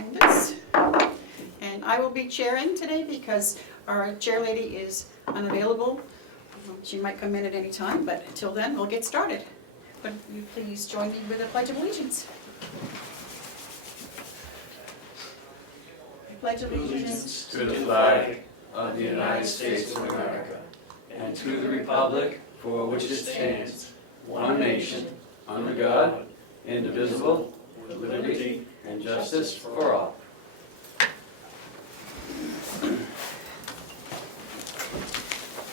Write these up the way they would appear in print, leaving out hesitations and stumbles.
attendance. And I will be chairing today because our chair lady is unavailable. She might come in at any time, but until then, we'll get started. But will you please join me with a pledge of allegiance? I pledge allegiance To the flag of the United States of America and to the republic for which it stands, one nation, under God, indivisible, with liberty and justice for all.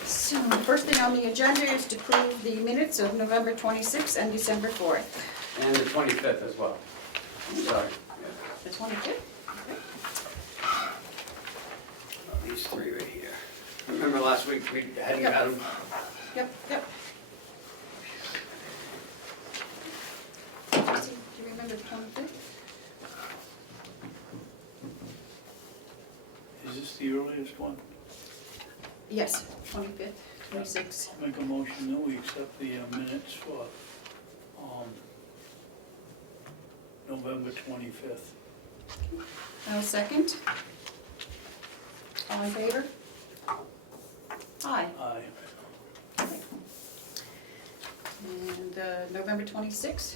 So the first thing on the agenda is to approve the minutes of November 26th and December 4th. And the 25th as well. Sorry. The 25th? These three right here. Remember last week we hadn't got them? Yep. Do you remember the 25th? Is this the earliest one? Yes, 25th, 26th. I'll make a motion that we accept the minutes for November 25th. I'll second. All in favor? Aye. Aye. And November 26th?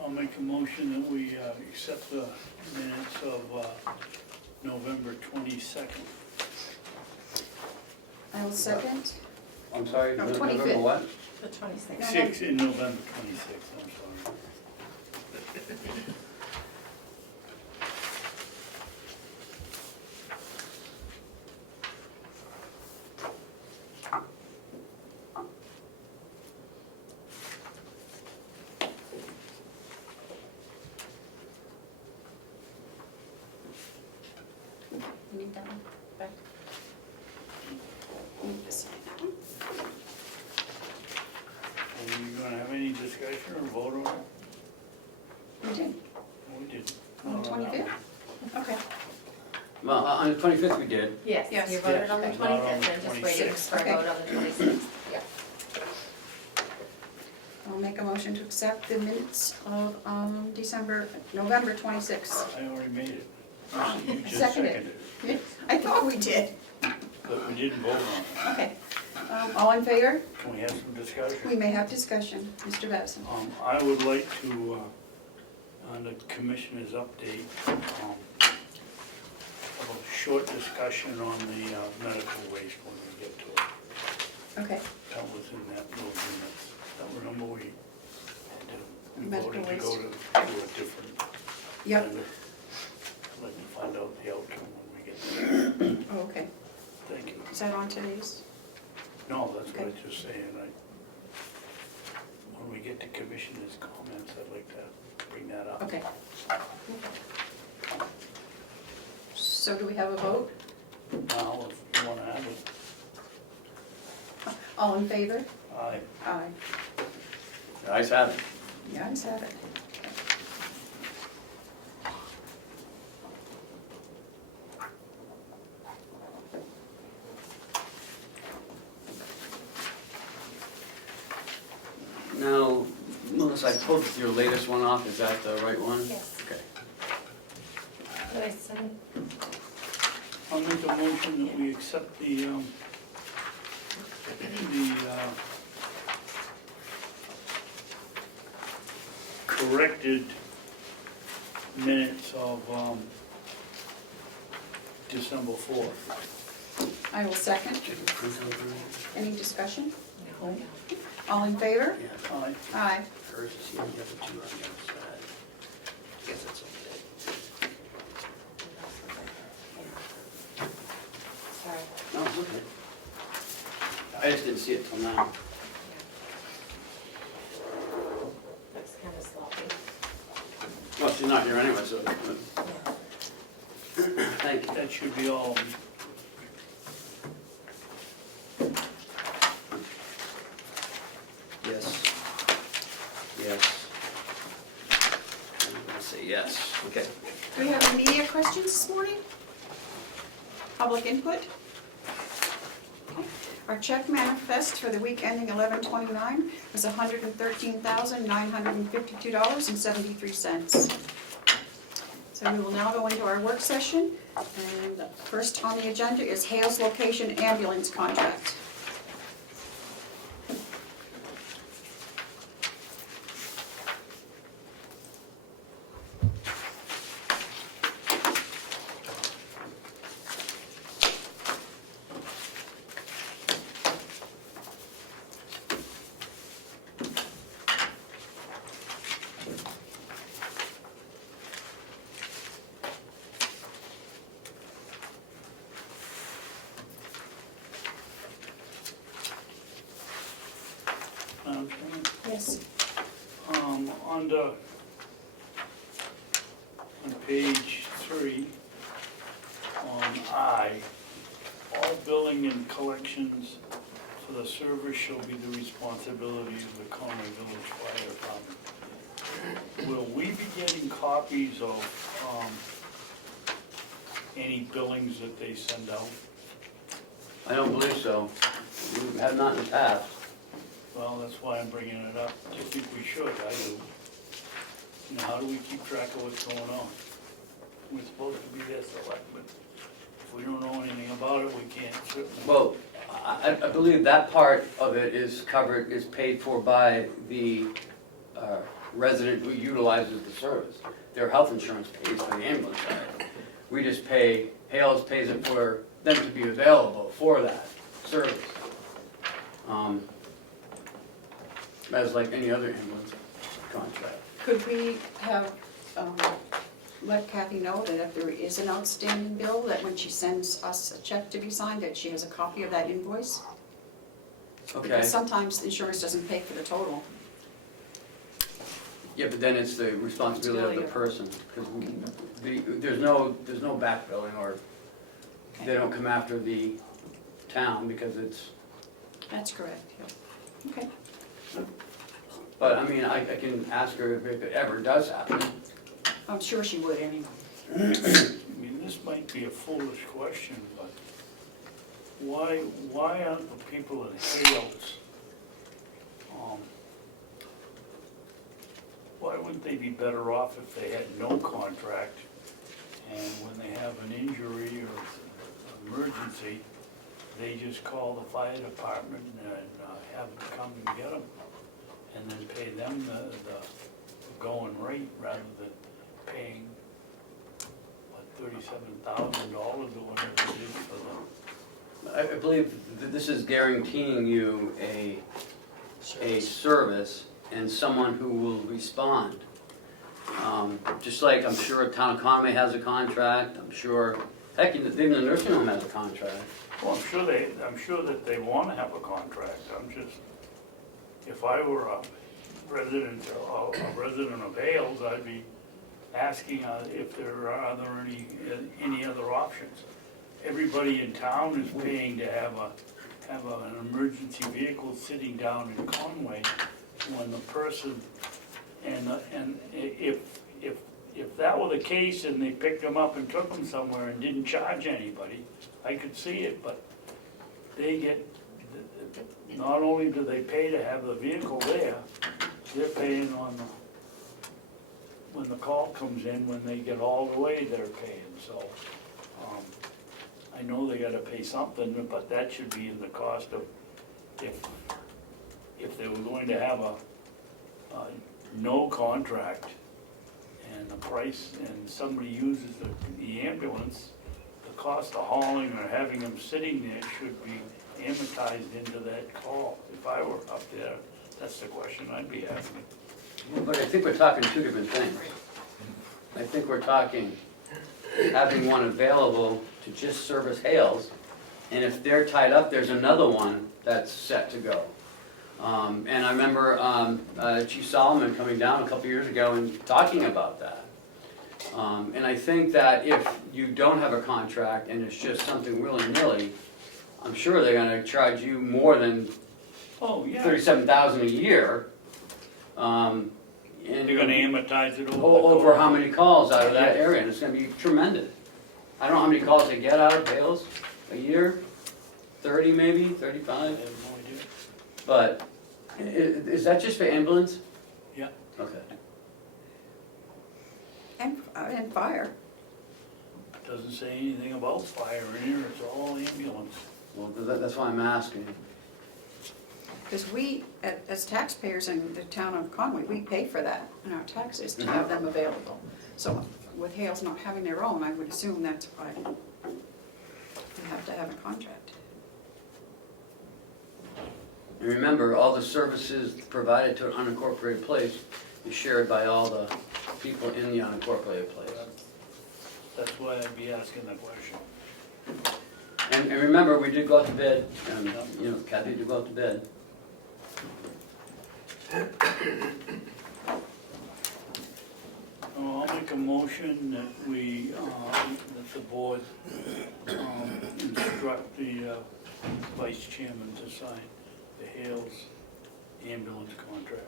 I'll make a motion that we accept the minutes of November 22nd. I'll second. I'm sorry, No, November 25th. what? The 26th. November 26th, I'm sorry. You need that one back? You need to sign that one. Are we gonna have any discussion or vote on it? We did, We did. on the 25th? Okay. Well, on the 25th we did. Yes, Yes. you voted on the Not on 25th the and just waited 26th. for a Okay. vote on the 26th. Yeah. I'll make a motion to accept the minutes of November 26th. I already made it. You just Seconded. seconded Yeah, it, I thought we did. but we didn't vote on it. Okay. All in favor? Can we have some discussion? We may have discussion. Mr. Babson. I would like to, on the commissioner's update, have a short discussion on the medical waste when we get to it. Okay. That was in those minutes. That remember we Medical voted to waste. go to a different. Yep. vendor. Let me find out the outcome when we get there. Oh, okay. Thank you. Is that on today's? No, that's what Okay. I just saying. When we get to commissioner's comments, I'd like to bring that up. Okay. So do we have a vote? Now, if you want to have it, All in favor? aye. Aye. The ayes have it. The ayes have it. Now, Melissa, I pulled your latest one off. Is that the right one? Yes. Okay. Did I send? I'll make a motion that we accept the corrected minutes of December 4th. I will second. Did you print out the- Any discussion? No. All in favor? Yeah, Aye. Aye. hers is here, the other two on the other side. I guess that's okay. Sorry. No, it's okay. I just didn't see it till now. That's kind of sloppy. Well, she's not here anyway, so. Yeah. Thank you. That should be all. Yes. Yes. I'm gonna say yes. Okay. Do we have any media questions this morning? public input? Okay. Our check manifest for the week ending 11/29 was $113,952.73. So we will now go into our work session, and first on the agenda is Hales Location Ambulance Contract. Yes. On page 3, on I, all billing and collections for the service shall be the responsibility of the Comeau Village Fire Department. Will we be getting copies of any billings that they send out? I don't believe so. We have not in the past. Well, that's why I'm bringing it up. I think we should, I do. You know, how do we keep track of what's going on? We're supposed to be their selectmen. If we don't know anything about it, we can't certainly. Well, I believe that part of it is covered, is paid for by the resident who utilizes the service. Their health insurance pays for the ambulance side. We just pay, Hales pays it for them to be available for that service. As like any other ambulance contract. Could we have, let Kathy know that if there is an outstanding bill, that when she sends us a check to be signed, that she has a copy of that invoice? Okay, Because sometimes insurance doesn't pay for the total. yeah, but then it's the responsibility of the person, because there's no back billing, or they don't come after the town because it's, That's correct, yeah. Okay. but I mean, I can ask her if it ever does happen. I'm sure she would anyway. I mean, this might be a foolish question, but why aren't the people in Hales, why wouldn't they be better off if they had no contract, and when they have an injury or emergency, they just call the fire department and have them come and get them, and then pay them the going rate rather than paying, what, $37,000 or whatever it is for them. I believe that this is guaranteeing you a service and someone who will respond. Just like I'm sure town of Comeau has a contract, I'm sure, heck, even the nursing home has a contract. Well, I'm sure that they want to have a contract. I'm just, if I were a resident of Hales, I'd be asking if there are any other options. Everybody in town is paying to have an emergency vehicle sitting down in Conway when the person, and if that were the case and they picked them up and took them somewhere and didn't charge anybody, I could see it, but they get, not only do they pay to have the vehicle there, they're paying on when the call comes in, when they get all the way, they're paying, so. I know they gotta pay something, but that should be in the cost of, if they were going to have a no contract and the price, and somebody uses the ambulance, the cost of hauling or having them sitting there should be amortized into that call. If I were up there, that's the question I'd be asking. But I think we're talking two different things. I think we're talking having one available to just service Hales, and if they're tied up, there's another one that's set to go. And I remember Chief Solomon coming down a couple years ago and talking about that. And I think that if you don't have a contract and it's just something willy-nilly, I'm sure they're gonna charge you more than $37,000 a year. And You're gonna amortize it over. over how many calls out of that area, and it's gonna be tremendous. I don't know how many calls they get out of Hales a year, 30 maybe, I 35, have no idea. but is that just for ambulance? Yeah. Okay. And fire. Doesn't say anything about fire in here, it's all ambulance. Well, that's why I'm asking. Because we, as taxpayers in the town of Conway, we pay for that in our taxes to have them available. So with Hales not having their own, I would assume that's why we have to have a contract. And remember, all the services provided to an unincorporated place is shared by all the people in the unincorporated place. That's why I'd be asking the question. And remember, we did go out to bid, and, you know, Kathy did go out to bid. I'll make a motion that we, that the board instruct the vice chairman to sign the Hales ambulance contract.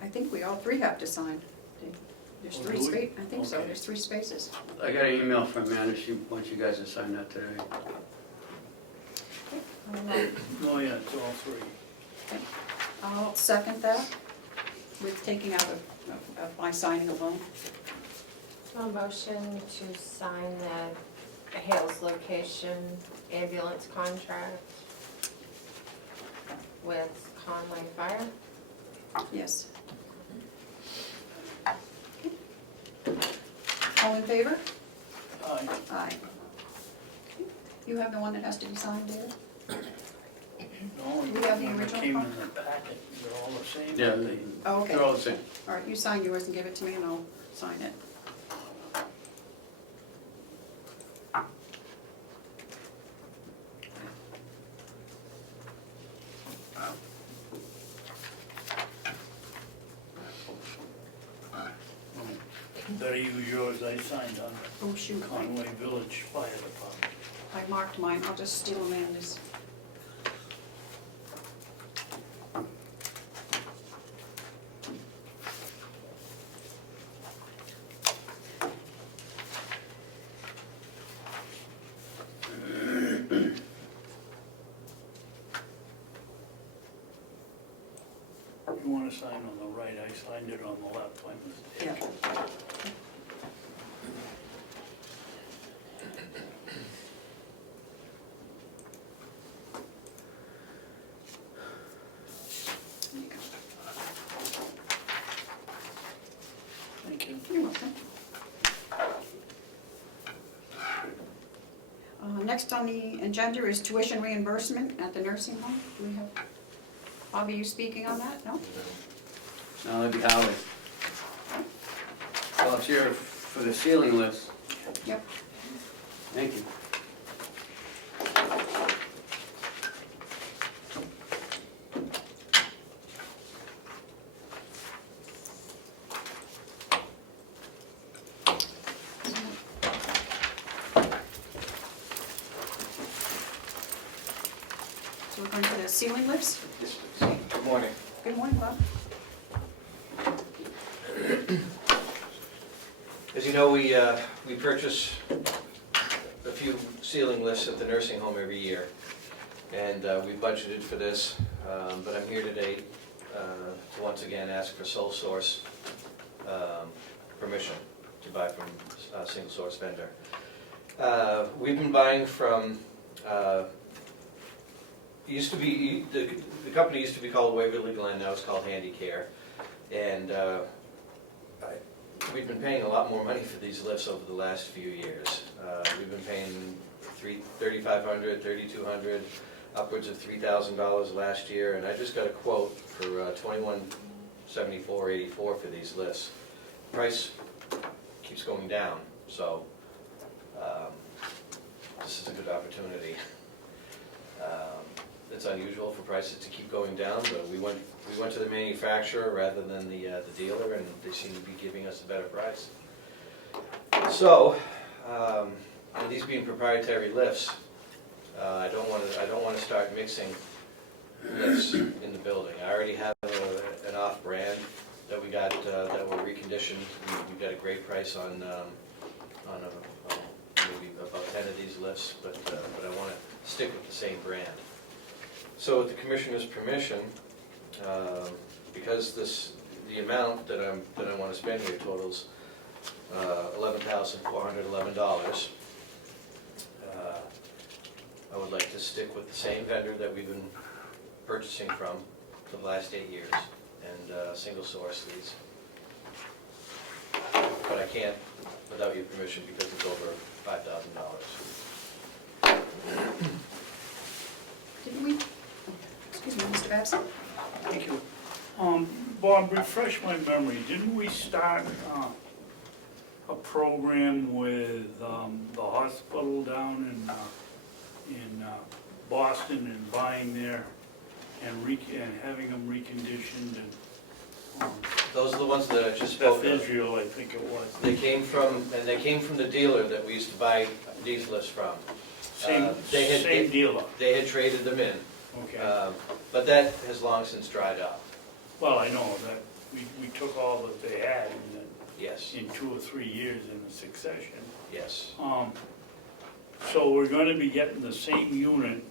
I think we all three have to sign. There's Oh, three do we? spaces, I think so, Okay. there's 3 spaces. I got an email from Amanda, she wants you guys to sign that today. Oh, yeah, it's all three. I'll second that with taking out of my signing alone. A motion to sign the Hales location ambulance contract with Conway Fire. Yes. All in favor? Aye. Aye. You have the one that has to be signed, David? No, Do we have the when it original came in copy? the packet, they're all the same. Yeah, aren't they? Oh, okay. they're all the same. All right, you sign yours and give it to me and I'll sign it. Better use yours, I signed on Oh, shoot. Conway Village Fire Department. I marked mine, I'll just steal Amanda's. You want to sign on the right, I signed it on the left by mistake. Yeah. There you go. Thank you. You're welcome. Next on the agenda is tuition reimbursement at the nursing home. Do we have, Bobby, you speaking on that? No? No, that'd be Howard. Well, it's here for the ceiling lifts. Yep. Thank you. So we're going to the ceiling lifts. Good morning. Good morning, Bob. As you know, we purchase a few ceiling lifts at the nursing home every year, and we budgeted for this, but I'm here today to once again ask for sole source permission to buy from a single source vendor. We've been buying from, the company used to be called Waverly Glen, now it's called Handicare, and we've been paying a lot more money for these lifts over the last few years. We've been paying $3,500, $3,200, upwards of $3,000 last year, and I just got a quote for $2174.84 for these lifts. Price keeps going down, so this is a good opportunity. It's unusual for prices to keep going down, but we went to the manufacturer rather than the dealer, and they seem to be giving us a better price. So, and these being proprietary lifts, I don't want to start mixing lifts in the building. I already have an off-brand that we got, that were reconditioned. We got a great price on maybe about 10 of these lifts, but I want to stick with the same brand. So with the Commissioner's permission, because the amount that I want to spend here totals $11,411, I would like to stick with the same vendor that we've been purchasing from for the last 8 years, and single source these. But I can't without your permission because it's over $5,000. Didn't we, excuse me, Mr. Babson? Thank you. Bob, refresh my memory, didn't we start a program with the hospital down in Boston and buying there and having them reconditioned and Those are the ones that I just spoke Beth of. Israel, I think it was. They came from the dealer that we used to buy these lifts from. Same dealer, They had traded them in, okay. but that has long since dried up. Well, I know that we took all that they had Yes, in 2 or 3 years in a succession. yes. So we're gonna be getting the same unit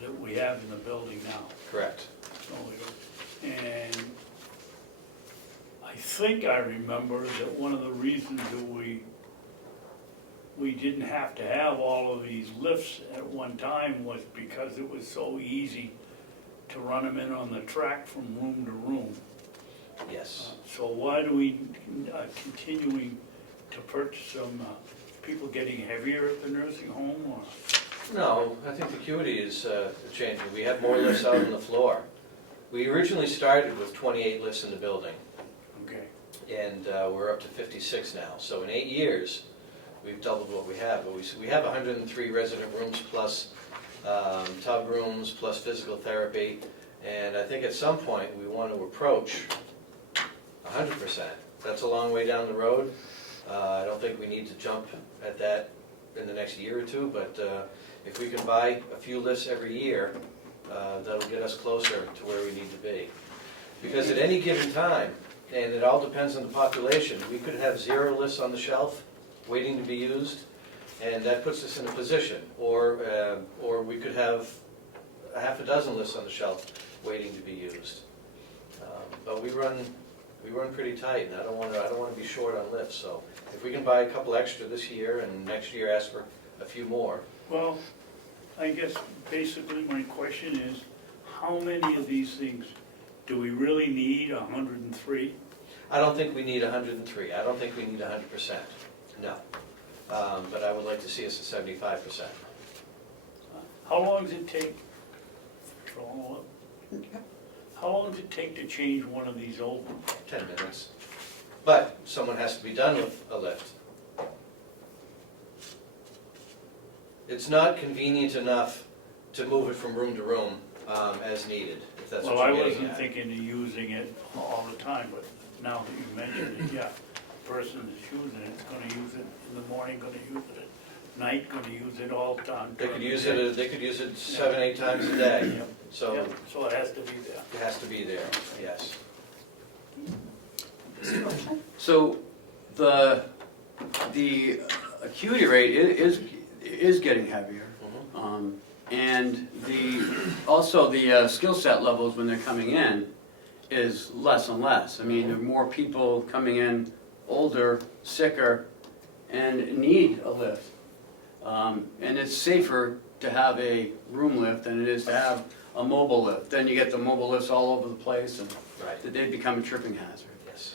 that we have in the building now. Correct. And I think I remember that one of the reasons that we didn't have to have all of these lifts at one time was because it was so easy to run them in on the track from room to room. Yes. So why do we continuing to purchase them? People getting heavier at the nursing home, or? No, I think the acuity is changing. We have more lifts out on the floor. We originally started with 28 lifts in the building, Okay. and we're up to 56 now. So in 8 years, we've doubled what we have. But we have 103 resident rooms plus tub rooms plus physical therapy, and I think at some point we want to approach 100%. That's a long way down the road. I don't think we need to jump at that in the next year or two, but if we can buy a few lifts every year, that'll get us closer to where we need to be. Because at any given time, and it all depends on the population, we could have 0 lifts on the shelf waiting to be used, and that puts us in a position. Or we could have a half a dozen lifts on the shelf waiting to be used. But we run pretty tight, and I don't want to be short on lifts. So if we can buy a couple extra this year and next year ask for a few more. Well, I guess basically my question is, how many of these things do we really need 103? I don't think we need 103. I don't think we need 100%. No. But I would like to see us at 75%. How long does it take? How long does it take to change one of these old ones? 10 minutes. But someone has to be done with a lift. It's not convenient enough to move it from room to room as needed, if that's what Well, I you're getting wasn't at. thinking of using it all the time, but now that you mentioned it, yeah. The person that's using it is gonna use it in the morning, gonna use it at night, gonna use it all the time. They could use it 7, 8 times a day. Yep. So Yep, so it has to be there. it has to be there, yes. Mr. Rocha? So the acuity rate is getting heavier. And also the skill set levels when they're coming in is less and less. I mean, there are more people coming in older, sicker, and need a lift. And it's safer to have a room lift than it is to have a mobile lift. Then you get the mobile lifts all over the place, and Right. they become a tripping hazard. Yes.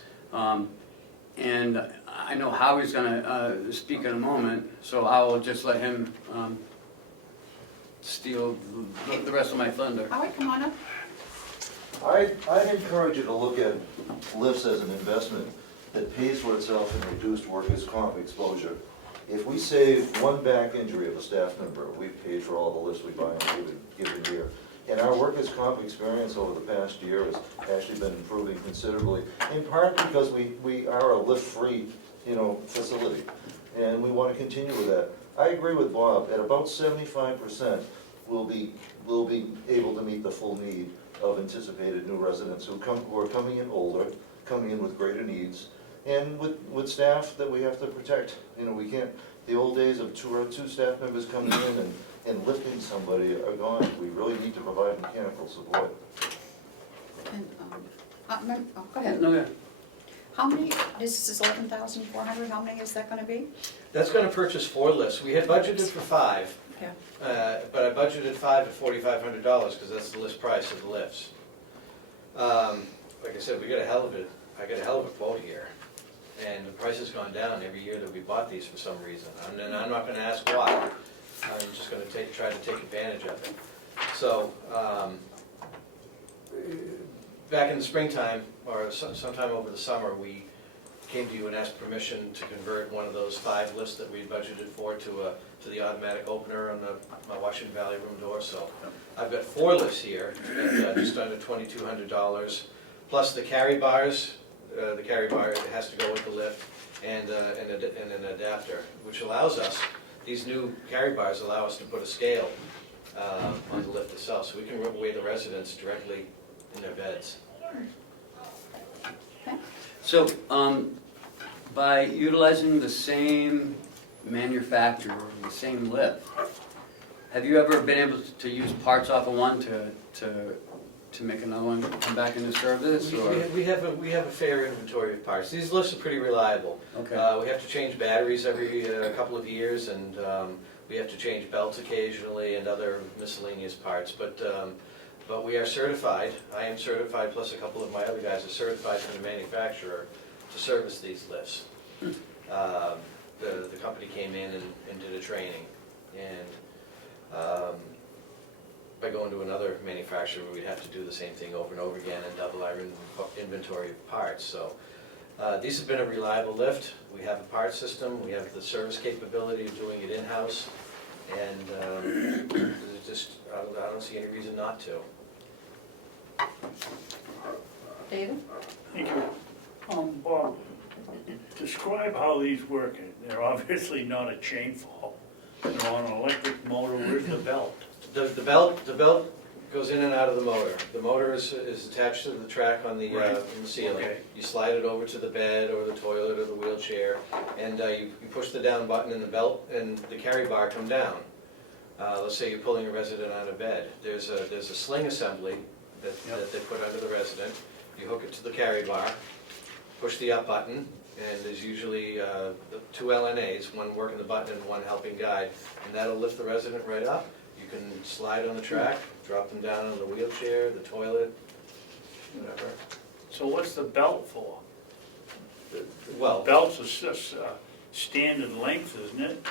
And I know Howie's gonna speak in a moment, so I will just let him steal the rest of my thunder. Howard, come on up. I'd encourage you to look at lifts as an investment that pays for itself in reduced workers' comp exposure. If we save one back injury of a staff member, we've paid for all the lifts we buy in a given year. And our workers' comp experience over the past year has actually been improving considerably, in part because we are a lift-free, facility, and we want to continue with that. I agree with Bob, at about 75%, we'll be able to meet the full need of anticipated new residents who are coming in older, coming in with greater needs, and with staff that we have to protect. You know, we can't, the old days of two staff members coming in and lifting somebody are gone. We really need to provide mechanical support. And, go ahead. No, yeah. How many, this is 11,400, how many is that gonna be? That's gonna purchase 4 lifts. We had budgeted for 5, Yeah. but I budgeted 5 at $4,500 because that's the list price of the lifts. Like I said, I got a hell of a quote here, and the price has gone down every year that we bought these for some reason. And I'm not gonna ask why. I'm just gonna try to take advantage of it. So, back in the springtime, or sometime over the summer, we came to you and asked permission to convert one of those 5 lifts that we had budgeted for to the automatic opener on my Washington Valley room door. So I've got 4 lifts here at just under $2,200, plus the carry bars. The carry bar has to go with the lift, and an adapter, which allows us, these new carry bars allow us to put a scale on the lift itself, so we can weigh the residents directly in their beds. So, by utilizing the same manufacturer, the same lift, have you ever been able to use parts off of one to make another one come back into service, or? We have a fair inventory of parts. These lifts are pretty reliable. Okay. We have to change batteries every couple of years, and we have to change belts occasionally and other miscellaneous parts. But we are certified. I am certified, plus a couple of my other guys are certified from the manufacturer to service these lifts. The company came in and did a training, and by going to another manufacturer, we'd have to do the same thing over and over again and double our inventory of parts. So these have been a reliable lift. We have a part system. We have the service capability of doing it in-house, and I don't see any reason not to. David? Thank you. Bob, describe how these work. They're obviously not a chain fall. They're on an electric motor. Where's the belt? The belt goes in and out of the motor. The motor is attached to the track on the in the ceiling. Okay. You slide it over to the bed or the toilet or the wheelchair, and you push the down button, and the belt and the carry bar come down. Let's say you're pulling a resident out of bed. There's a sling assembly that they put under the resident. You hook it to the carry bar, push the up button, and there's usually 2 LNAs, one working the button and one helping guide, and that'll lift the resident right up. You can slide on the track, drop them down on the wheelchair, the toilet, whatever. So what's the belt for? Well, Belt's a standard length, isn't it?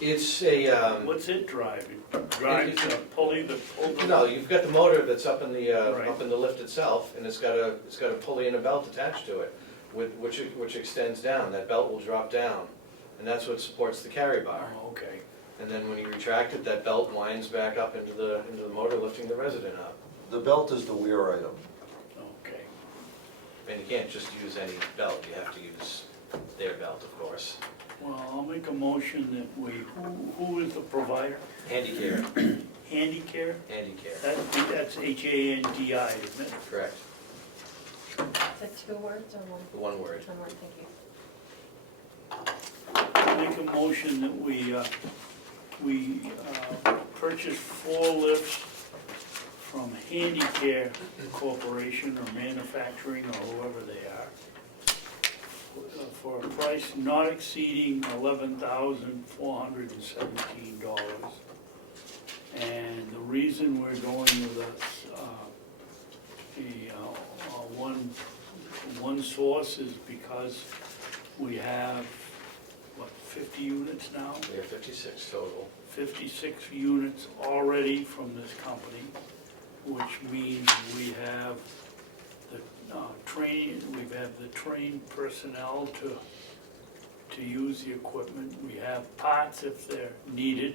it's a, What's it driving? Drives a pulley that pulls the... no, you've got the motor that's up in the Right. up in the lift itself, and it's got a pulley and a belt attached to it, which extends down. That belt will drop down, and that's what supports the carry bar. Oh, okay. And then when you retract it, that belt winds back up into the motor, lifting the resident up. The belt is the wear item. Okay. And you can't just use any belt, you have to use their belt, of course. Well, I'll make a motion that we, who is the provider? Handicare, Handicare? Handicare, That's H-A-N-D-I, isn't it? correct, Is it 2 words or one? the one word. 1 word, thank you. Make a motion that we purchase 4 lifts from Handicare Corporation or Manufacturing or whoever they are for a price not exceeding $11,417. And the reason we're going with one source is because we have, 50 units now? We have 56 total. 56 units already from this company, which means we have the trained personnel to use the equipment. We have parts if they're needed.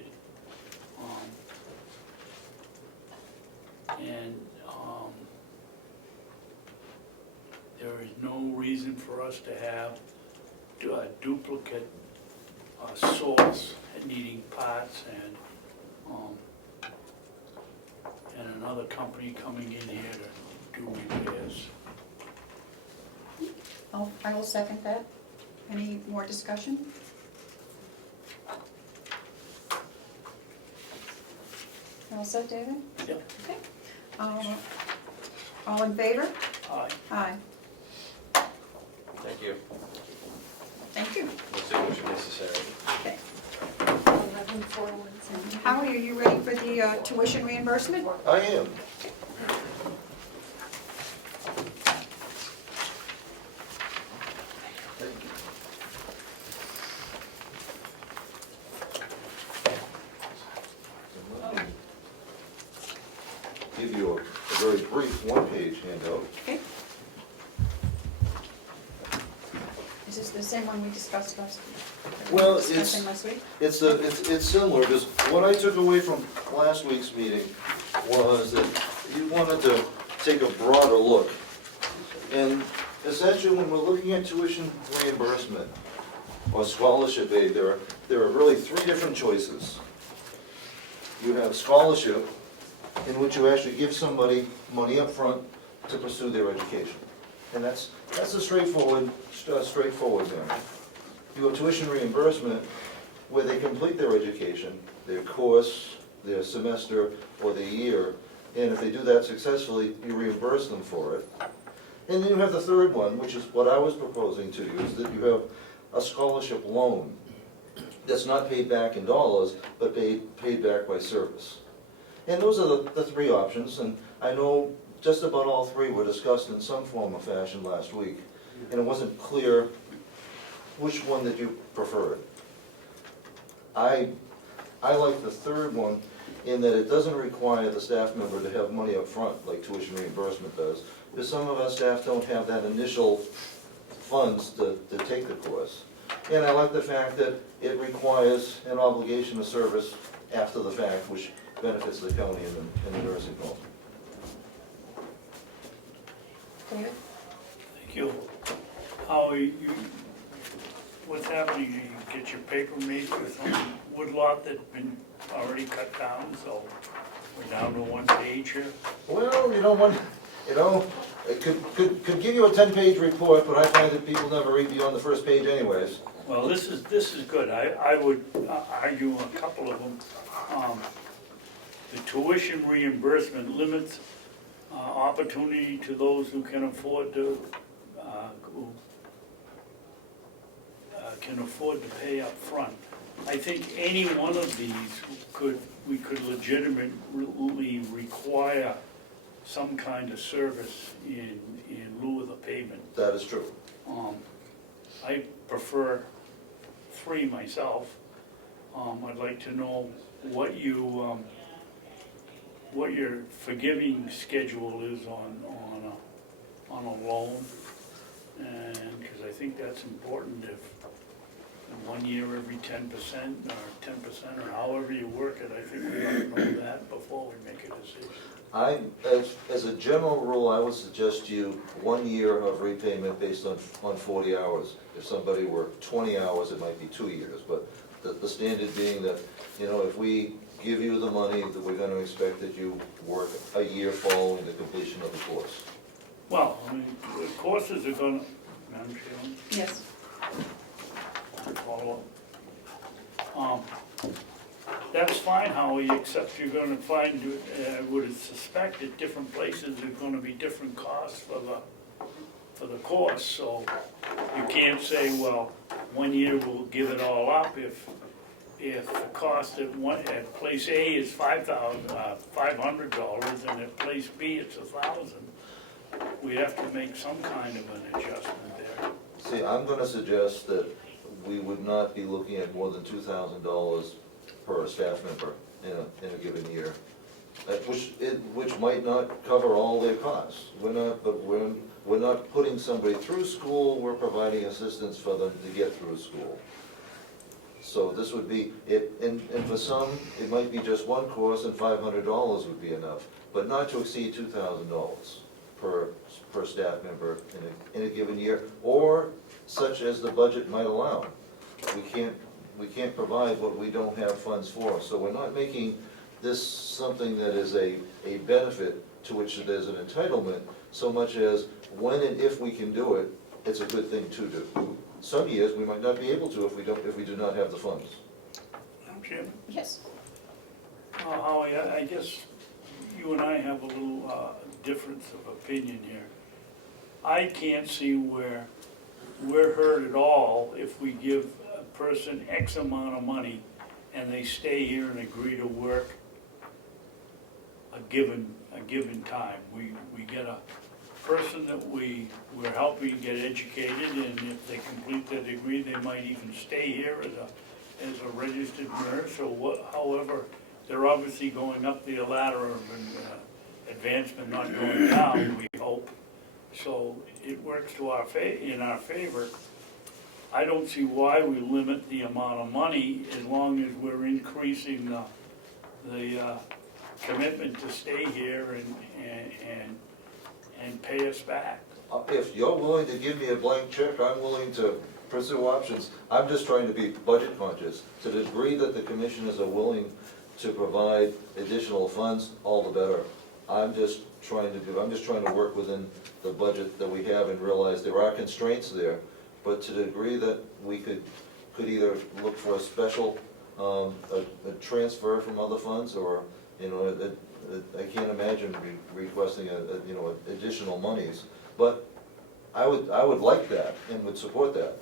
There is no reason for us to have a duplicate source needing parts, and and another company coming in here to do repairs. I will second that. Any more discussion? All set, David? Yep. Okay. All in favor? Aye. Aye. Thank you. Thank you. No signature necessary. Okay. 11,417. Howie, are you ready for the tuition reimbursement? I am. Give you a very brief one-page handout. Okay. Is this the same one we discussed last week? Well, Discussing last week? It's similar, because what I took away from last week's meeting was that you wanted to take a broader look. And essentially, when we're looking at tuition reimbursement or scholarship aid, there are really three different choices. You have scholarship, in which you actually give somebody money up front to pursue their education. And that's a straightforward thing. You have tuition reimbursement, where they complete their education, their course, their semester, or their year, and if they do that successfully, you reimburse them for it. And then you have the third one, which is what I was proposing to you, is that you have a scholarship loan that's not paid back in dollars, but paid back by service. And those are the three options, and I know just about all three were discussed in some form or fashion last week, and it wasn't clear which one that you preferred. I like the third one in that it doesn't require the staff member to have money up front like tuition reimbursement does, because some of our staff don't have that initial funds to take the course. And I like the fact that it requires an obligation of service after the fact, which benefits the county and the nursing home. David? Thank you. How what's happening, you get your paper made with some woodlot that's been already cut down, so we're down to one page here? Well, it could give you a 10-page report, but I find that people never read beyond the first page anyways. Well, this is good. I would argue a couple of them. The tuition reimbursement limits opportunity to those who can afford to, pay up front. I think any one of these we could legitimately require some kind of service in lieu of the payment. That is true. I prefer three myself. I'd like to know what your forgiving schedule is on a loan, and because I think that's important. If in 1 year every 10% or 10% or however you work it, I think we ought to know that before we make a decision. As a general rule, I would suggest you 1 year of repayment based on 40 hours. If somebody worked 20 hours, it might be 2 years, but the standard being that, if we give you the money, that we're going to expect that you work a year following the completion of the course. Well, I mean, the courses are gonna, Madam Chairman, Yes. follow up. That's fine, Howie, except you're gonna find, I would suspect at different places, there's gonna be different costs for the course, so you can't say, well, 1 year we'll give it all up if the cost at place A is $500 and at place B it's $1,000. We have to make some kind of an adjustment there. See, I'm going to suggest that we would not be looking at more than $2,000 per staff member in a given year, which might not cover all their costs. We're not putting somebody through school, we're providing assistance for them to get through school. So this would be, and for some, it might be just one course and $500 would be enough, but not to exceed $2,000 per staff member in a given year, or such as the budget might allow. We can't provide what we don't have funds for, so we're not making this something that is a benefit to which there's an entitlement, so much as when and if we can do it, it's a good thing to do. Some years, we might not be able to if we do not have the funds. Jim, Yes. Holly, I guess you and I have a little difference of opinion here. I can't see where we're hurt at all if we give a person X amount of money and they stay here and agree to work a given time. We get a person that we're helping get educated, and if they complete their degree, they might even stay here as a registered nurse or however. They're obviously going up the ladder of advancement, not going down, we hope. So it works to in our favor. I don't see why we limit the amount of money as long as we're increasing the commitment to stay here and pay us back. If you're willing to give me a blank check, I'm willing to pursue options. I'm just trying to be budget conscious. To the degree that the commissioners are willing to provide additional funds, all the better. I'm just trying to work within the budget that we have and realize there are constraints there. But to the degree that we could either look for a special, a transfer from other funds, or, you know, I can't imagine requesting additional monies. But I would like that and would support that.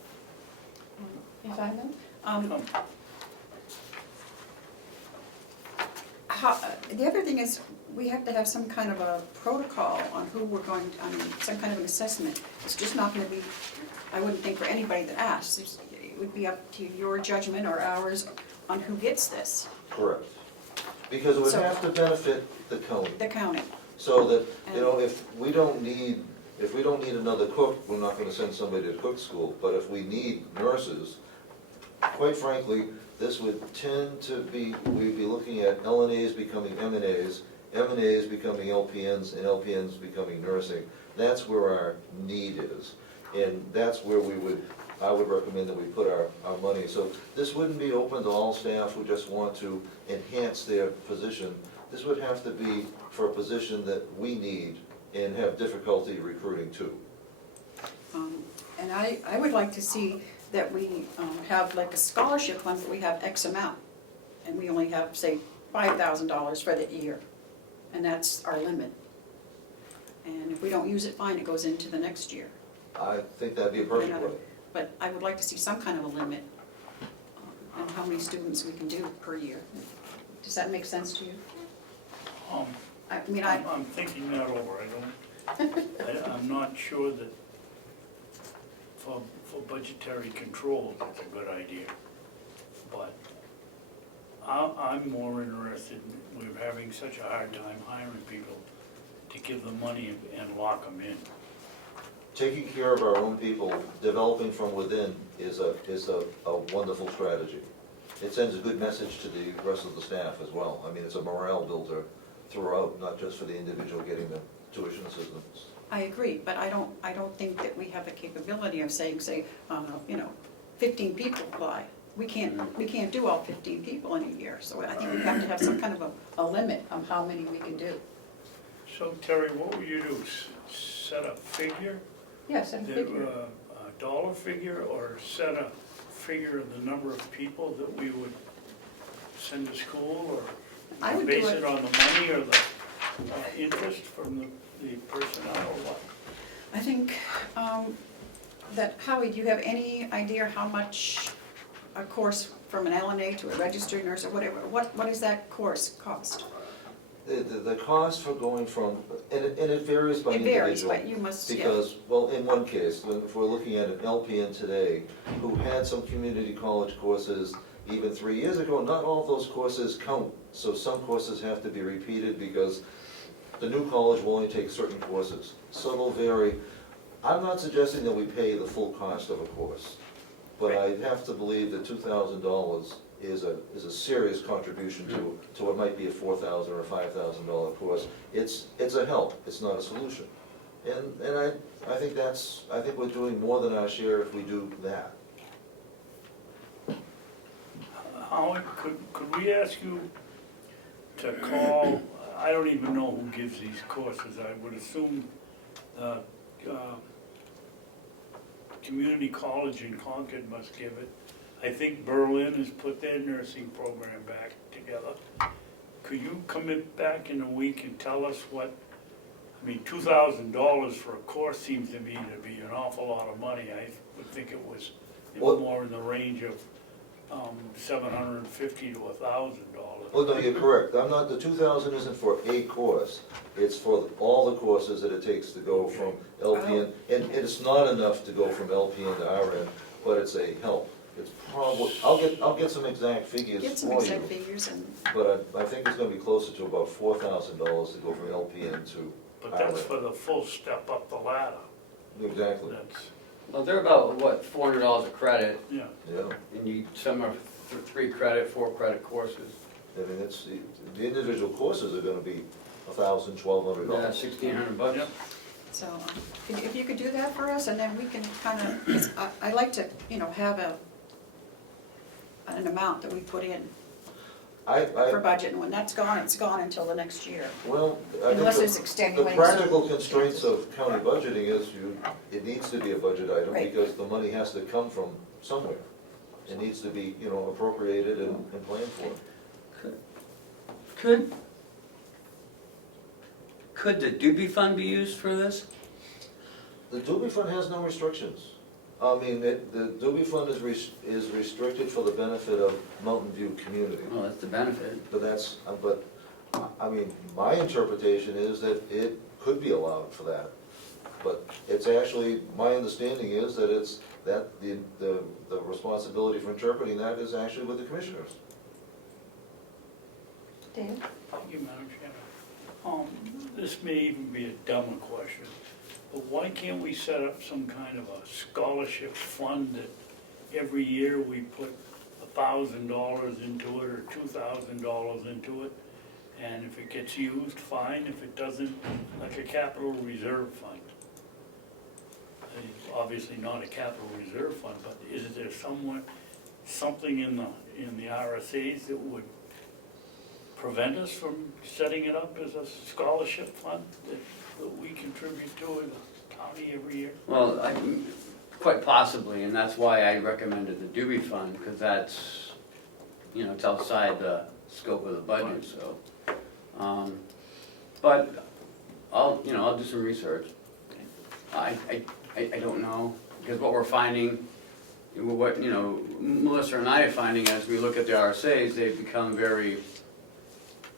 If I may? The other thing is, we have to have some kind of a protocol on who we're going to, some kind of an assessment. It's just not gonna be, I wouldn't think for anybody that asks, it would be up to your judgment or ours on who gets this, Correct. Because it would So- have to benefit the county. the county. So that, you know, if we don't need another cook, we're not gonna send somebody to cook school. But if we need nurses, quite frankly, this would tend to be, we'd be looking at LNAs becoming MNAs, MNAs becoming LPNs, and LPNs becoming nursing. That's where our need is. And that's where I would recommend that we put our money. So this wouldn't be open to all staff who just want to enhance their position. This would have to be for a position that we need and have difficulty recruiting to. And I would like to see that we have like a scholarship fund, that we have X amount, and we only have, say, $5,000 for the year, and that's our limit. And if we don't use it, fine, it goes into the next year. I think that'd be a perfect way. But I would like to see some kind of a limit on how many students we can do per year. Does that make sense to you? I mean, I'm thinking that over. I'm not sure that for budgetary control, that's a good idea. But I'm more interested we're having such a hard time hiring people to give them money and lock them in. Taking care of our own people, developing from within is a wonderful strategy. It sends a good message to the rest of the staff as well. I mean, it's a morale builder throughout, not just for the individual getting the tuition assistance. I agree, but I don't think that we have the capability of saying, 15 people apply. We can't do all 15 people in a year, so I think we have to have some kind of a limit on how many we can do. So Terry, what would you do? Set a figure? Yes, and figure. A dollar figure, or set a figure of the number of people that we would send to school, I or would base do it it- on the money or the interest from the personnel, or what? I think that, Howie, do you have any idea how much a course from an LNA to a registered nurse or whatever, what does that course cost? The cost for going from, and it varies by It individual. varies, but you must, yeah. Because, well, in one case, if we're looking at an LPN today who had some community college courses even 3 years ago, not all of those courses count. So some courses have to be repeated because the new college will only take certain courses. So it'll vary. I'm not suggesting that we pay the full cost of a course, but I have to believe that $2,000 is a serious contribution to what might be a $4,000 or $5,000 course. It's a help, it's not a solution. And I think we're doing more than our share if we do that. Howard, could we ask you, to call, I don't even know who gives these courses, I would assume, community college in Concord must give it. I think Berlin has put their nursing program back together. Could you come back in a week and tell us what, I mean, $2,000 for a course seems to me to be an awful lot of money. I would think it was What? more in the range of $750 to $1,000. Well, no, you're correct. I'm not, the 2,000 isn't for a course. It's for all the courses that it takes to go from LPN. And it's not enough to go from LPN to RN, but it's a help. It's probably, I'll get some exact figures Get some for exact you. figures and, But I think it's gonna be closer to about $4,000 to go from LPN to But that's RN. for the full step up the ladder. Exactly, That's, Well, they're about, what, $400 a credit, yeah. yeah. and some are 3 credit, 4 credit courses. I mean, the individual courses are gonna be $1,000, $1,200. Yeah, $1,600. Yep. so, if you could do that for us, and then we can kind of, I like to, have an amount that we put in for budget, and when that's gone, it's gone until the next year. Well, I think Unless there's the extenuating. practical constraints of county budgeting is it needs to be a budget item Right. because the money has to come from somewhere. It needs to be, appropriated and planned for. Could the Doobie Fund be used for this? The Doobie Fund has no restrictions. I mean, the Doobie Fund is restricted for the benefit of Mountain View community. Well, that's the benefit. But I mean, my interpretation is that it could be allowed for that. But it's actually, my understanding is that the responsibility for interpreting that is actually with the commissioners. Dan? Thank you, Madam Chairman. This may even be a dumber question, but why can't we set up some kind of a scholarship fund that every year we put $1,000 into it or $2,000 into it? And if it gets used, fine. If it doesn't, like a capital reserve fund. Obviously not a capital reserve fund, but is there something in the RSA's that would prevent us from setting it up as a scholarship fund that we contribute to in the county every year? Well, quite possibly, and that's why I recommended the Doobie Fund, because that's, it's outside the scope of the budget, so. But I'll do some research. I don't know, because what we're finding, Melissa and I are finding as we look at the RSA's, they've become very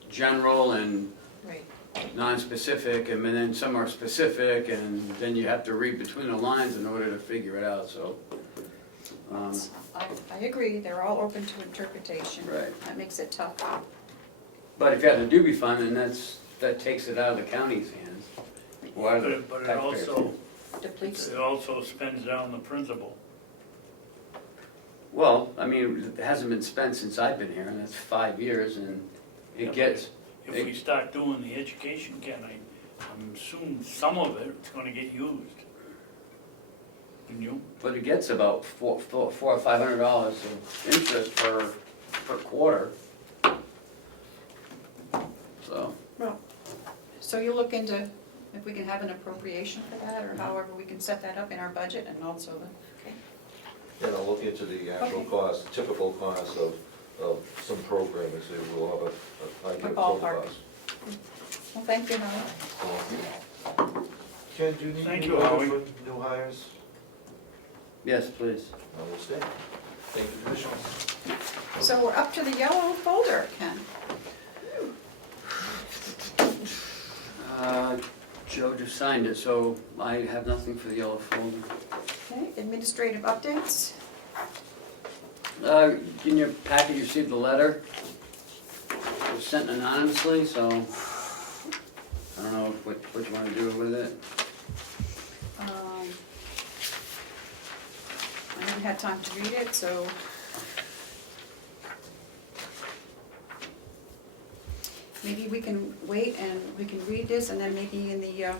general and Right. non-specific, and then some are specific, and then you have to read between the lines in order to figure it out, so. I agree, they're all open to interpretation. Right. That makes it tough. But if you have the Doobie Fund, then that takes it out of the county's hands. Or out of the But it taxpayers' also, hands. Depletes. it also spends down the principal. Well, I mean, it hasn't been spent since I've been here, and that's 5 years, and Yeah, it gets, If we start doing the education, I'm assuming some of it's gonna get used. And you? but it gets about $400 or $500 of interest per quarter. So, Well, so you look into if we can have an appropriation for that, or however we can set that up in our budget, and also And I'll look into the actual Okay. cost, typical cost of some programming, so we'll have a idea A of total ballpark. cost. well, thank you, Howard. Ken, do you need Thank any you, Howie. budget for new hires? yes, please. I will stay. Thank you, Commissioners. So we're up to the yellow folder, Ken. Joe just signed it, so I have nothing for the yellow folder. Okay, administrative updates. In your packet, you received the letter. It was sent anonymously, so I don't know what you want to do with it. I haven't had time to read it, so. Maybe we can wait and we can read this, and then maybe in the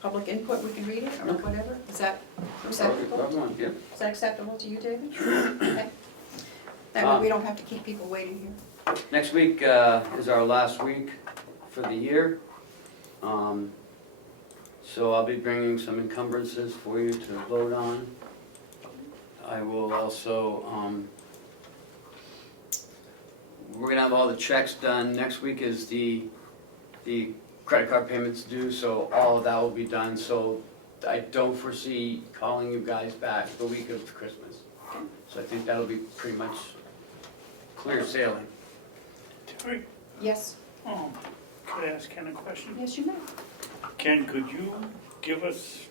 public input, we can read it, or Okay. whatever. Is that acceptable? Everyone, yeah. Is that acceptable to you, David? Okay. That way we don't have to keep people waiting here. Next week is our last week for the year. So I'll be bringing some encumbrances for you to vote on. I will also, we're gonna have all the checks done. Next week is the credit card payments due, so all of that will be done. So I don't foresee calling you guys back the week of Christmas. So I think that'll be pretty much clear sailing. Terry, Yes, could I ask Ken a question? yes, you may. Ken, could you give us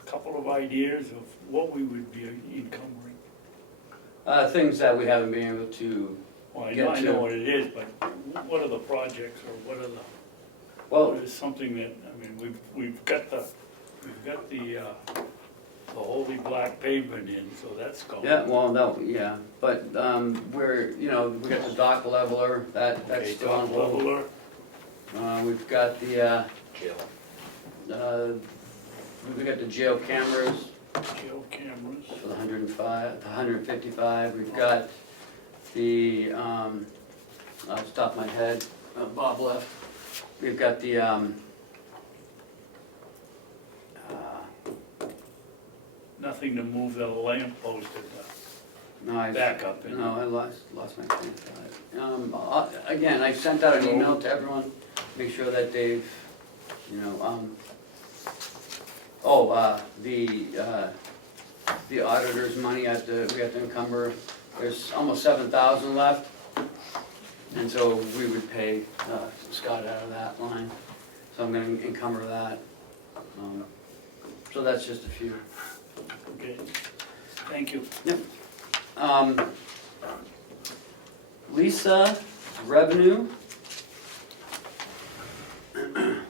a couple of ideas of what we would be encumbering? Things that we haven't been able to, Well, I Get know, I know to. what it is, but what are the projects or what well, is something that, I mean, we've got the holy black pavement in, so that's going. yeah, well, no, yeah, but we're, we got the dock leveler, that's Okay, still on top hold. leveler, We've got the, Jail. we got the jail cameras jail cameras, for the 105, the 155. We've got the, off the top of my head, Bob left. We've got the, nothing to move the lamp post at no, I, the backup. in. no, I lost my train of thought. Again, I sent out an email to everyone, make sure that they've, the auditor's money we have to encumber, there's almost 7,000 left. And so we would pay Scott out of that line, so I'm gonna encumber that. So that's just a few. Okay, thank you. Lisa, revenue.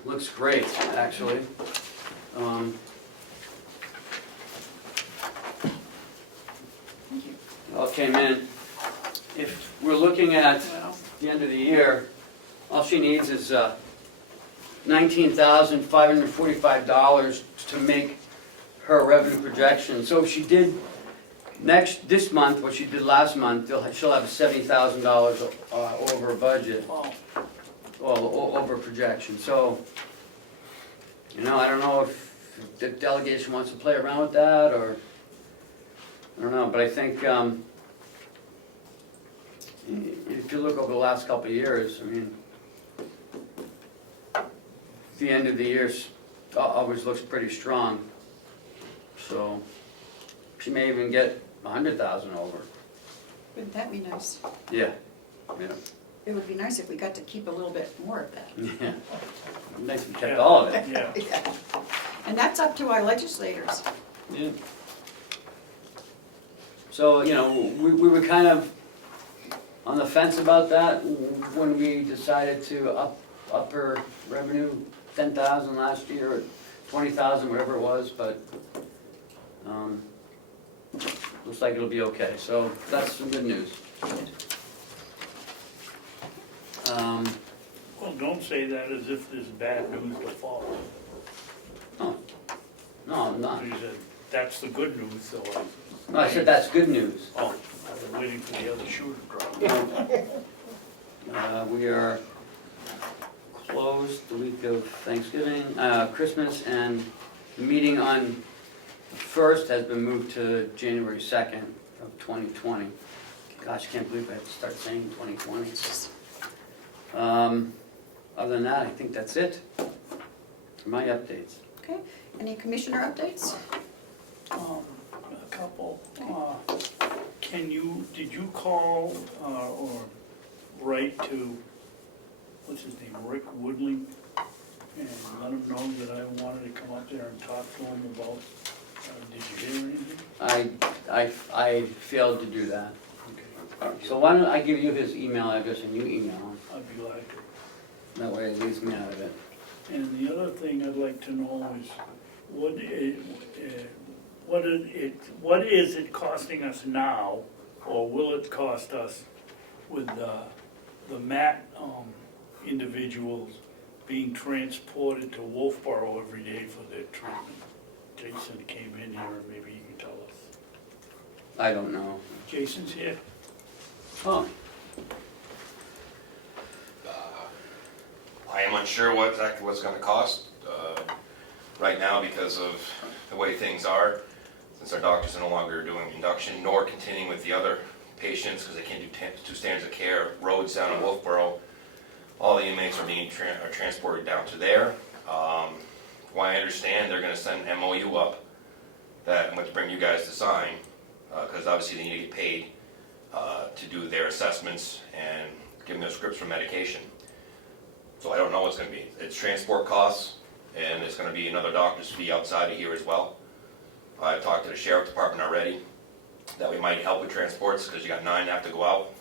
Looks great, actually. It all came in. If we're looking at the end of the year, all she needs is $19,545 to make her revenue projection. So if she did this month, what she did last month, she'll have $70,000 over budget, Wow. well, over projection. So, I don't know if the delegation wants to play around with that, or, I don't know, but I think, if you look over the last couple of years, I mean, the end of the year always looks pretty strong. So, she may even get 100,000 over. Wouldn't that be nice? Yeah, It would be nice if we got to keep a little bit more of that. yeah. Nice we kept all of it. Yeah, Yeah. And that's up to our legislators. Yeah. So, we were kind of on the fence about that when we decided to up her revenue 10,000 last year, or 20,000, whatever it was, but looks like it'll be okay, so that's some good news. well, don't say that as if there's bad news to follow. Oh, no, I'm not. You said, that's the good news, so No, I said that's good news. I was waiting for the other shoe to drop. We are closed the week of Thanksgiving, Christmas, and the meeting on the 1st has been moved to January 2nd of 2020. Gosh, I can't believe I have to start saying 2020. Other than that, I think that's it for my updates. Okay, any commissioner updates? A couple, did you call, or write to, what's his name, Rick Woodling? And let him know that I wanted to come up there and talk to him about, did you hear anything? I failed to do that. Okay. So why don't I give you his email address and you email him? I'd be glad to. That way it leaves me out of it. And the other thing I'd like to know is, what is it costing us now, or will it cost us with the MAT individuals being transported to Wolfboro every day for their treatment? Jason came in here, and maybe he can tell us. I don't know. Jason's here. Oh, unsure what exactly what's gonna cost. Right now, because of the way things are, since our doctors are no longer doing induction nor continuing with the other patients because they can't do two standards of care, roads down in Wolfboro, all the inmates are being transported down to there. From what I understand, they're gonna send an MOU up that I'm going to bring you guys to sign, because obviously they need to get paid to do their assessments and give them their scripts for medication. So I don't know what's going to be. It's transport costs, and it's going to be another doctor's fee outside of here as well. I've talked to the sheriff department already that we might help with transports, because you got 9 that have to go out.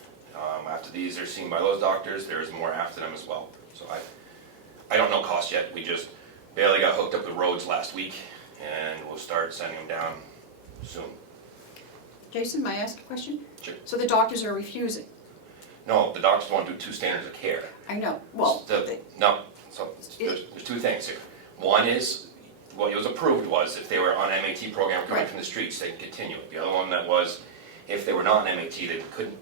After these are seen by those doctors, there's more after them as well. So I don't know cost yet. We just barely got hooked up with roads last week, and we'll start sending them down soon. Jason, may I ask a question? Sure. So the doctors are refusing? No, the doctors want to do 2 standards of care. I know, well, No, so there's 2 things here. One is, what was approved was if they were on MAT program coming Right. from the streets, they can continue it. The other one that was, if they were not in MAT,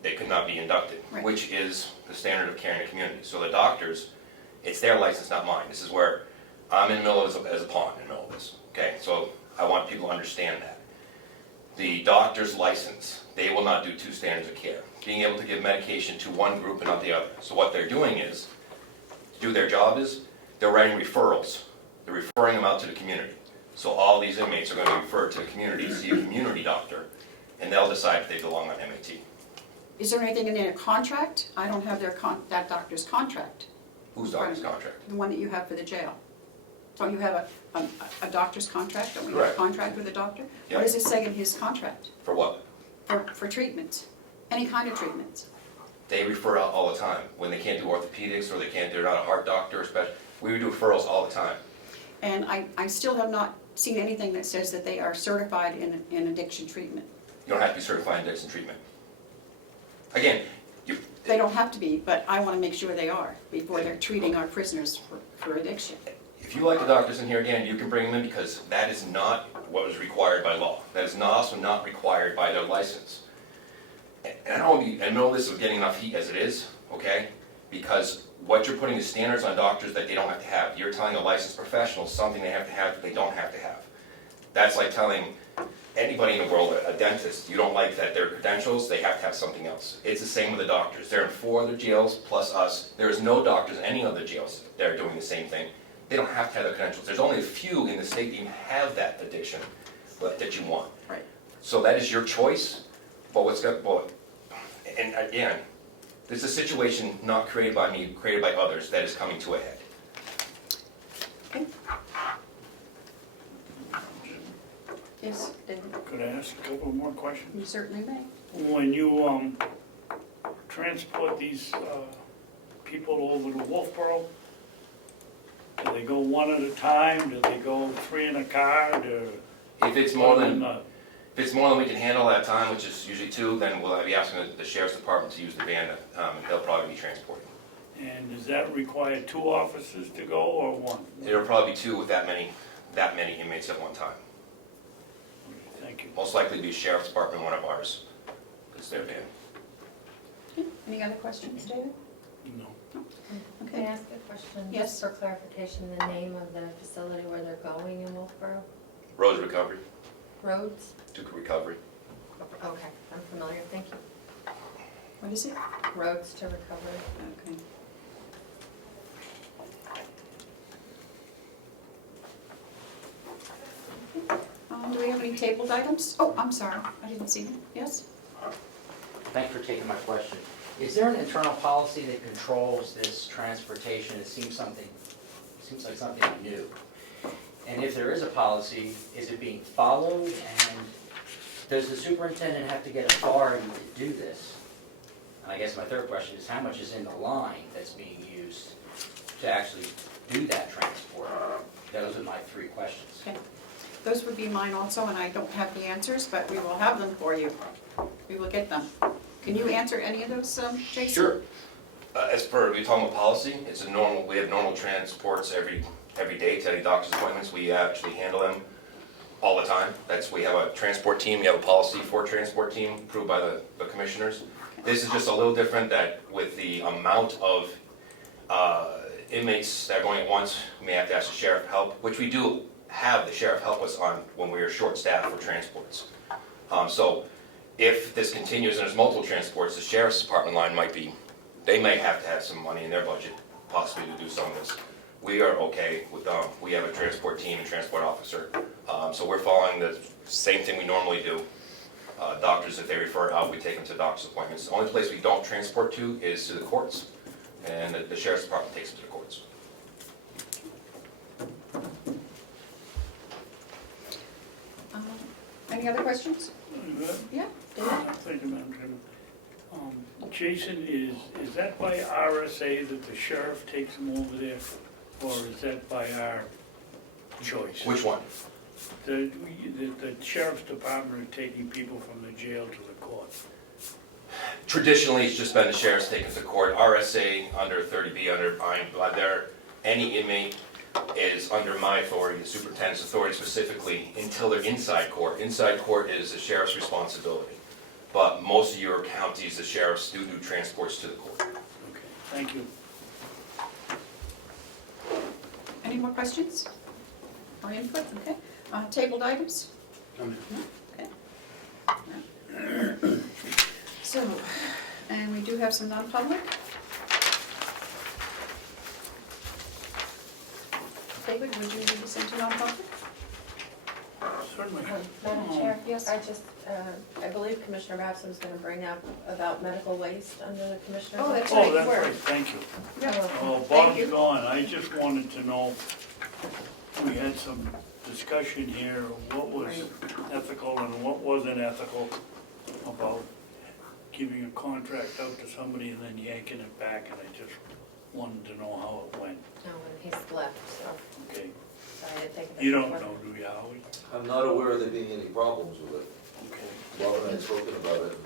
they could not be inducted, Right. which is the standard of care in the community. So the doctors, it's their license, not mine. This is where I'm in the middle of as a pawn in the middle of this, okay? So I want people to understand that. The doctor's license, they will not do 2 standards of care. Being able to give medication to one group and not the other. So what they're doing is, to do their job is, they're writing referrals. They're referring them out to the community. So all these inmates are going to be referred to the community to see a community doctor, and they'll decide if they belong on MAT. is there anything in their contract? I don't have that doctor's contract, Whose doctor's contract? the one that you have for the jail. Don't you have a doctor's contract? Don't we have a Correct. contract with the doctor? Yeah. What does it say in his contract For what? for treatments? Any kind of treatments? They refer out all the time. When they can't do orthopedics or they're not a heart doctor, we do referrals all the time. And I still have not seen anything that says that they are certified in addiction treatment. You don't have to be certified in addiction treatment. Again, They don't have to be, but I want to make sure they are before they're treating our prisoners for addiction. if you like the doctors in here again, you can bring them in because that is not what was required by law. That is also not required by their license. And I know this is getting enough heat as it is, okay? Because what you're putting is standards on doctors that they don't have to have. You're telling a licensed professional something they have to have that they don't have to have. That's like telling anybody in the world, a dentist, you don't like that their credentials, they have to have something else. It's the same with the doctors. They're in 4 other jails plus us. There is no doctors in any other jails that are doing the same thing. They don't have to have the credentials. There's only a few in the state that even have that addiction that you want. Right. So that is your choice, but and again, this is a situation not created by me, created by others, that is coming to a head. Okay. Yes, David, Could I ask a couple more questions? you certainly may. When you transport these people over to Wolfboro, do they go one at a time? Do they go 3 in a car? If it's more than we can handle at a time, which is usually 2, then we'll be asking the sheriff's department to use the van. They'll probably be transported. And does that require 2 officers to go or 1? It'll probably be 2 with that many inmates at one time. Thank you. Most likely be sheriff's department, one of ours. It's their van. Okay. Any other questions, David? No. Can I Okay. ask a question? Yes. Just for clarification, the name of the facility where they're going in Wolfboro? Rose Recovery, Rhodes? Duke Recovery. Okay, I'm familiar, thank you. What is it? Roads to Recovery. Okay. Do we have any tabled items? Oh, I'm sorry, I didn't see them. Yes? Thanks for taking my question. Is there an internal policy that controls this transportation? It seems like something new. And if there is a policy, is it being followed? And does the superintendent have to get authority to do this? And I guess my third question is, how much is in the line that's being used to actually do that transport? Those are my 3 questions. Okay. Those would be mine also, and I don't have the answers, but we will have them for you. We will get them. Can you answer any of those, Jason? Sure. As per, we're talking about policy, we have normal transports every day to any doctor's appointments. We actually handle them all the time. We have a transport team, we have a policy for transport team approved by the commissioners. This is just a little different that with the amount of inmates that are going at once, we may have to ask the sheriff for help, which we do have the sheriff help us on when we are short-staffed for transports. So if this continues and there's multiple transports, the sheriff's department line might be, they may have to have some money in their budget possibly to do some of this. We are okay with, we have a transport team and transport officer, so we're following the same thing we normally do. Doctors, if they refer out, we take them to doctor's appointments. The only place we don't transport to is to the courts, and the sheriff's department takes them to the courts. Any other questions? Yeah, David? Thank you, Madam Chairman. Jason, is that by RSA that the sheriff takes them over there, or is that by our choice? Which one? The sheriff's department are taking people from the jail to the court. Traditionally, it's just been the sheriff's taken to court. RSA under 30B, any inmate is under my authority, the superintendent's authority specifically, until they're inside court. Inside court is the sheriff's responsibility. But most of your counties, the sheriffs do transports to the court. Okay, thank you. Any more questions or input? Okay. Tabled items? No? Okay. So, and we do have some non-public. David, would you lead us into non-public? Certainly. Madam Chair? Yes. I believe Commissioner Babson was gonna bring up about medical waste under the Commissioner. Oh, that's Oh, that's right, thank you. Yeah. Oh, Thank you. Bob's gone. I just wanted to know, we had some discussion here of what was ethical and what wasn't ethical about giving a contract out to somebody and then yanking it back, and I just wanted to know how it went. Oh, and he's left, so, Okay, sorry, I didn't think of it. you don't before. know, do you, Howie? I'm not aware of there being any problems with it. Okay. Bob and I have spoken about it.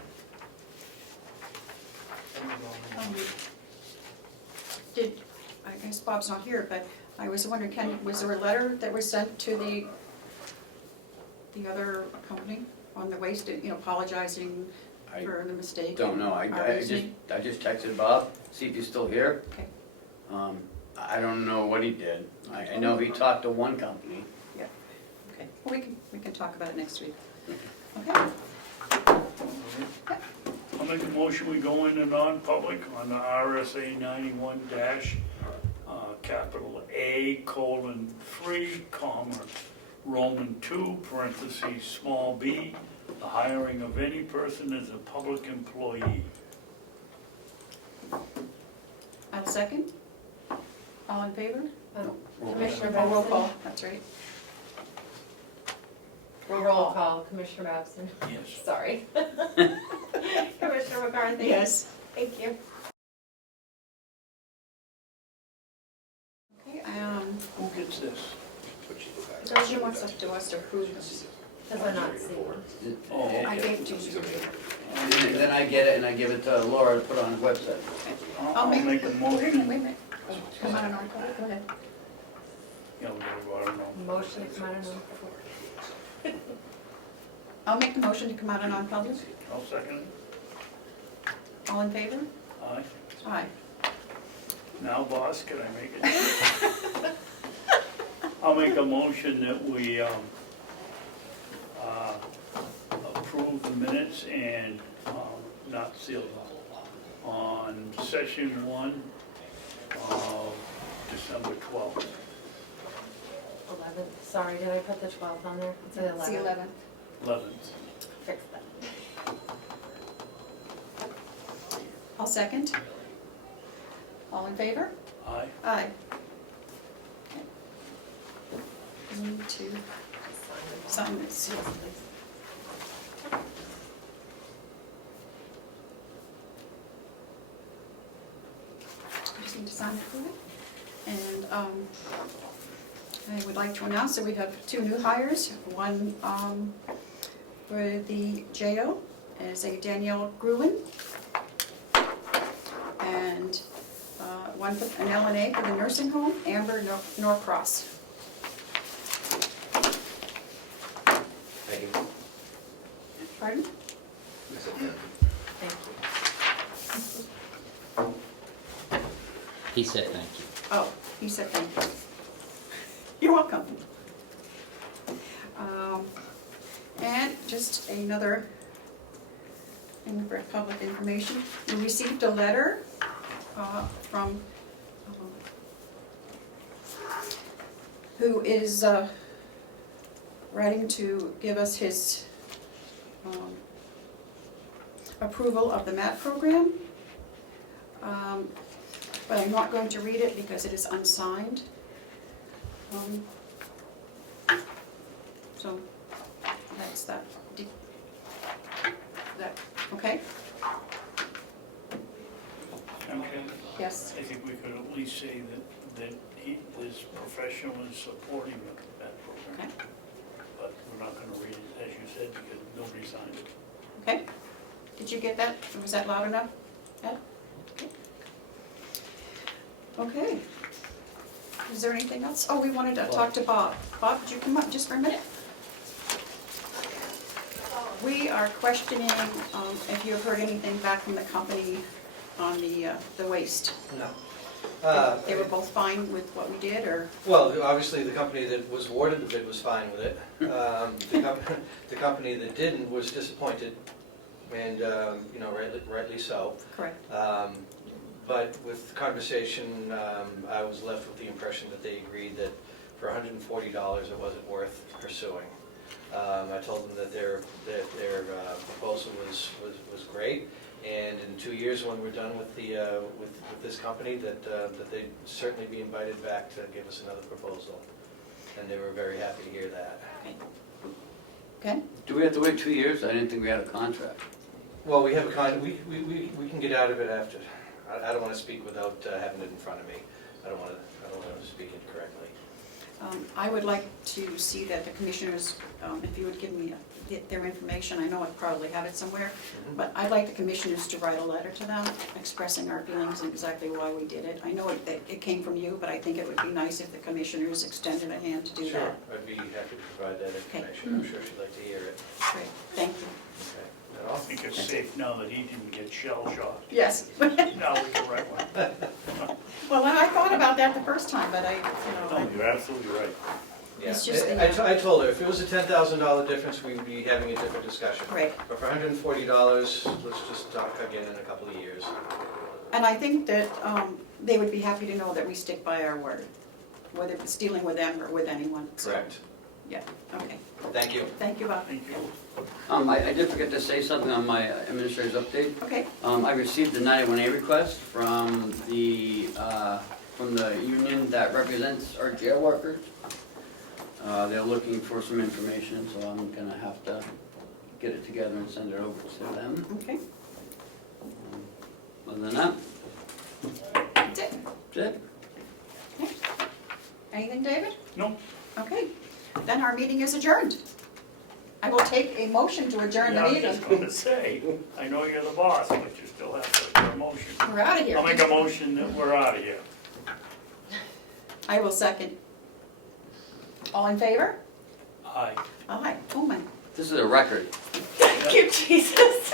Did, I guess Bob's not here, but I was wondering, was there a letter that was sent to the other company on the waste, apologizing I for the mistake? don't know, I just texted Bob, see if he's still here. Okay. I don't know what he did. I know he talked to one company. Okay, well, we can talk about it next week. Okay, I'll make a motion, we go into non-public on the RSA 91 dash, capital A, colon, 3, comma, Roman 2, parentheses, small b, the hiring of any person as a public employee. I'll second. All in favor? Commissioner Oh, roll Babson? call, that's right. Roll call, Commissioner Babson. Yes. Sorry. Commissioner McCarthy? Yes. Thank you. Okay, Who gets this? she wants us to approve this. Because I'm not seeing. Oh, I gave it to you. And then I get it and I give it to Laura to put on the website. I'll make a Wait a motion. minute. Come on, go ahead. Yeah, we gotta go out and know. Motion to come out of non-public. I'll make the motion to come out of non-public. I'll second it. All in favor? Aye. Aye. Now, boss, can I make it? I'll make a motion that we approve the minutes and not seal them on session 1 of December 12th. 11th, sorry, did I put the 12th on there? It's the 11th. It's the 11th. 11th. Fix that. I'll second. All in favor? Aye. Aye. Okay. We need to sign this. Yes, please. I just need to sign it for it. And I would like to announce that we have 2 new hires. One for the JO is a Danielle Gruen. And one for an LNA for the nursing home, Amber Norcross. Thank you. Pardon? Thank you. He said thank you. Oh, he said thank you. You're welcome. And just another, for public information, we received a letter from who is writing to give us his approval of the MAT program. But I'm not going to read it because it is unsigned. So that's that. That, okay? Okay. Yes. I think we could at least say that he, this professional is supporting that program. Okay. But we're not gonna read it, as you said, because nobody signed it. Okay? Did you get that? Was that loud enough, Ed? Okay. Okay. Is there anything else? Oh, we wanted to talk to Bob. Bob, would you come up just for a minute? We are questioning if you have heard anything back from the company on the waste. No. They were both fine with what we did, or? Well, obviously, the company that was awarded the bid was fine with it. The company that didn't was disappointed, and, you know, rightly so. Correct. But with conversation, I was left with the impression that they agreed that for $140 it wasn't worth pursuing. I told them that their proposal was great, and in 2 years, when we're done with with this company, that they'd certainly be invited back to give us another proposal, and they were very happy to hear that. Okay? Do we have to wait 2 years? I didn't think we had a contract. Well, we have a we can get out of it after. I don't want to speak without having it in front of me. I don't want to speak incorrectly. I would like to see that the commissioners, if you would give me their information, I know I probably have it somewhere, but I'd like the commissioners to write a letter to them expressing our feelings and exactly why we did it. I know it came from you, but I think it would be nice if the commissioners extended a hand to do Sure, that. I'd be happy to provide that information. I'm sure she'd like to hear it. Great, thank you. Okay. That I all? think it's safe now that he didn't get shell shocked. Yes. Now we can write one. Well, I thought about that the first time, but No, you're absolutely right. Yeah. It's just the- I told her, if it was a $10,000 difference, we'd be having a different discussion. Right. But for $140, let's just talk again in a couple of years. And I think that they would be happy to know that we stick by our word, whether it's dealing with them or with anyone. So, Correct. yeah, okay. Thank you. Thank you, Bob. Thank you. I did forget to say something on my administrator's update. Okay, I received the 91A request from the union that represents our jail workers. They're looking for some information, so I'm gonna have to get it together and send it over to them. okay. Other than that, That's it. that's it. Okay. Anything, David? No. Okay, then our meeting is adjourned. I will take a motion to adjourn the Yeah, I was meeting. just gonna say, I know you're the boss, but you still have to make a motion. We're out of here. I'll make a motion that we're out of here. I will second. All in favor? Aye. Aye. Oh my. This is a record. Thank you, Jesus.